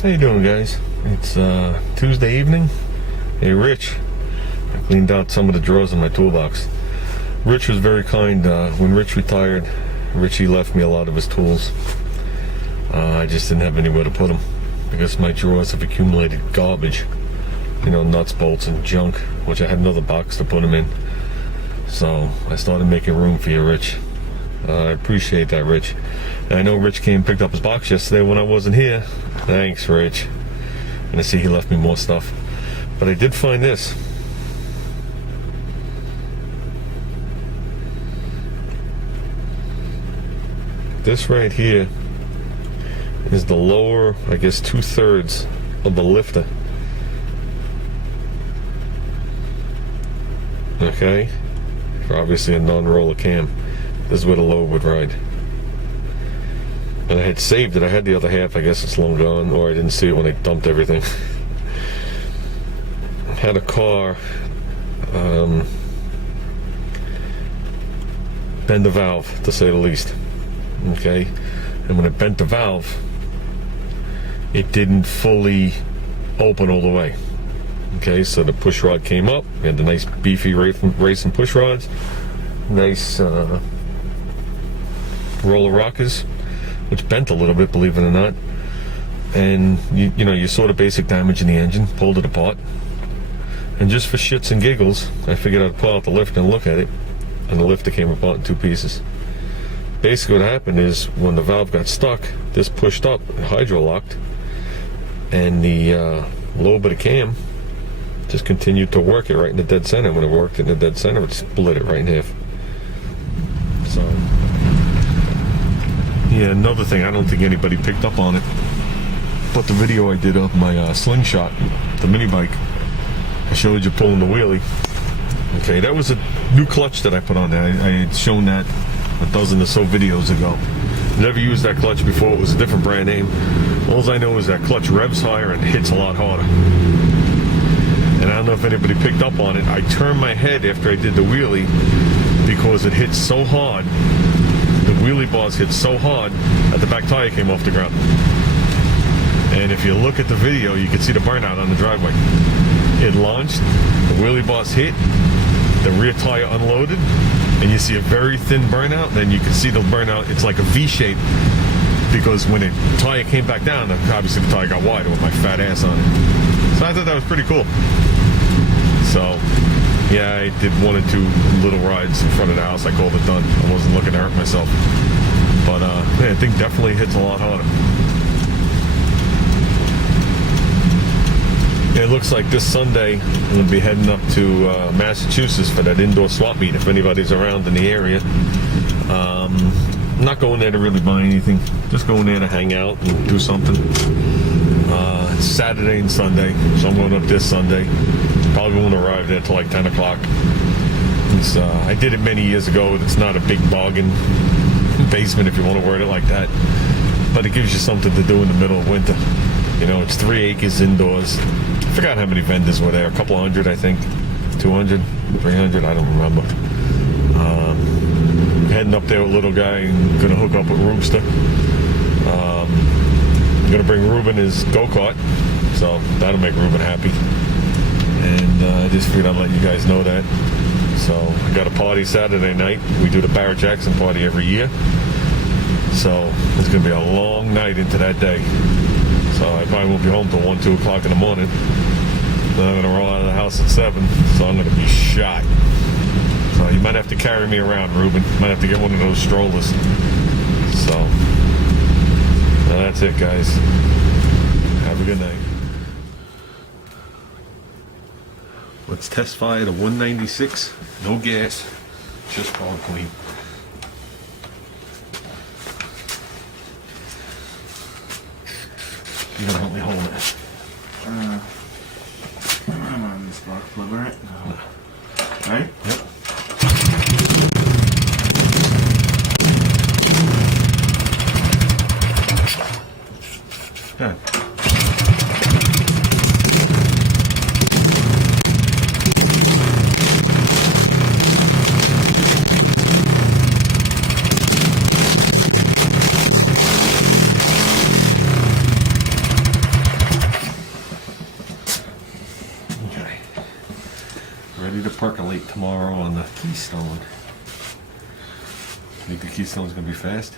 How you doing, guys? It's Tuesday evening. Hey, Rich. I cleaned out some of the drawers in my toolbox. Rich was very kind. When Rich retired, Richie left me a lot of his tools. I just didn't have anywhere to put them because my drawers have accumulated garbage. You know, nuts, bolts, and junk, which I had another box to put them in. So I started making room for you, Rich. I appreciate that, Rich. And I know Rich came and picked up his box yesterday when I wasn't here. Thanks, Rich. And I see he left me more stuff. But I did find this. This right here is the lower, I guess, 2/3 of the lifter. Okay? For obviously a non-roller cam. This is where the load would ride. And I had saved it. I had the other half. I guess it's long gone, or I didn't see it when I dumped everything. I had a car bend the valve, to say the least. Okay? And when it bent the valve, it didn't fully open all the way. Okay, so the push rod came up. We had the nice beefy racing push rods. Nice roller rockers, which bent a little bit, believe it or not. And you know, you saw the basic damage in the engine, pulled it apart. And just for shits and giggles, I figured I'd pull out the lifter and look at it. And the lifter came apart in 2 pieces. Basically what happened is when the valve got stuck, this pushed up, hydro-locked, and the lobe of the cam just continued to work it right in the dead center. When it worked in the dead center, it split it right in half. So, yeah, another thing, I don't think anybody picked up on it, but the video I did of my slingshot, the mini bike, I showed you pulling the wheelie. Okay, that was a new clutch that I put on there. I had shown that a dozen or so videos ago. Never used that clutch before. It was a different brand name. All I know is that clutch revs higher and hits a lot harder. And I don't know if anybody picked up on it. I turned my head after I did the wheelie because it hit so hard. The wheelie bars hit so hard that the back tire came off the ground. And if you look at the video, you can see the burnout on the driveway. It launched, the wheelie bars hit, the rear tire unloaded, and you see a very thin burnout. Then you can see the burnout, it's like a V shape, because when the tire came back down, obviously the tire got wider with my fat ass on it. So I thought that was pretty cool. So, yeah, I did 1 or 2 little rides in front of the house. I called it done. I wasn't looking to hurt myself. But, man, I think definitely hits a lot harder. It looks like this Sunday I'm going to be heading up to Massachusetts for that indoor swap meet if anybody's around in the area. I'm not going there to really buy anything. Just going there to hang out and do something. It's Saturday and Sunday, so I'm going up this Sunday. Probably won't arrive there till like 10 o'clock. I did it many years ago. It's not a big bargain basement, if you want to word it like that. But it gives you something to do in the middle of winter. You know, it's 3 acres indoors. I forgot how many vendors were there. A couple hundred, I think. 200, 300, I don't remember. Heading up there with little guy and gonna hook up with Roobster. I'm gonna bring Ruben his go-kart, so that'll make Ruben happy. And I just figured I'd let you guys know that. So I got a party Saturday night. We do the Barrett Jackson party every year. So it's gonna be a long night into that day. So I probably won't be home till 1, 2 o'clock in the morning. Then I'm gonna roll out of the house at 7, so I'm gonna be shot. So you might have to carry me around, Ruben. Might have to get one of those strollers. So that's it, guys. Have a good night. Let's test fire the 196. No gas, just palm clean. You gotta help me hold it. I'm on the spark plug, right? No. Right? Yep. Yeah. Ready to percolate tomorrow on the Keystone. Think the Keystone's gonna be fast?